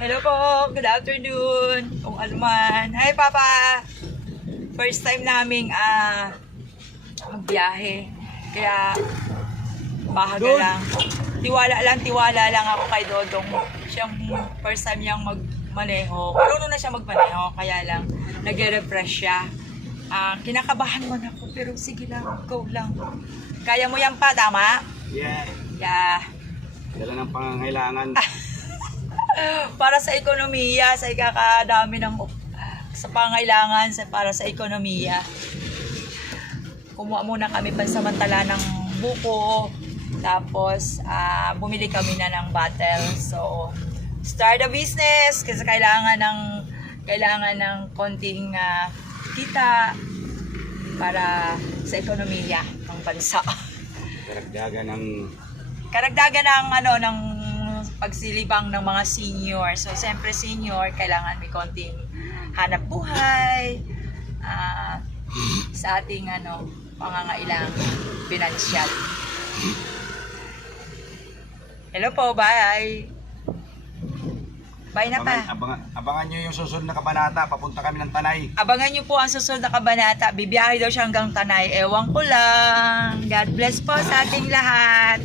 Hello po, good afternoon. Kung ano man. Hi Papa. First time naming magbiyahe. Kaya bahaga lang. Tiwala lang ako kay Dodong. Siyang first time niyang magmaneho. Marunong na siya magmaneho, kaya lang nagre-refresh siya. Kinakabahan man ako, pero sige lang, go lang. Kaya mo yan pa, tama? Yeah. Yeah. Dala ng pangangailangan. Para sa ekonomiya, sa ikakadami ng sa pangailangan para sa ekonomiya. Kumuha muna kami pansamantala ng buko, tapos bumili kami na ng bottle. So start a business kasi kailangan ng konting kita para sa ekonomiya ng bansa. Karagdagan ng pagsilibang ng mga senior. So, siyempre senior, kailangan may konting hanap buhay sa ating pangangailangan pinansyal. Hello po, bye! Bye na pa. Abangan nyo yung susunod na kabanata. Papunta kami ng Tanay. Abangan nyo po ang susunod na kabanata. Bibiyahe daw siya hanggang Tanay. Ewan ko lang. God bless po sa ating lahat.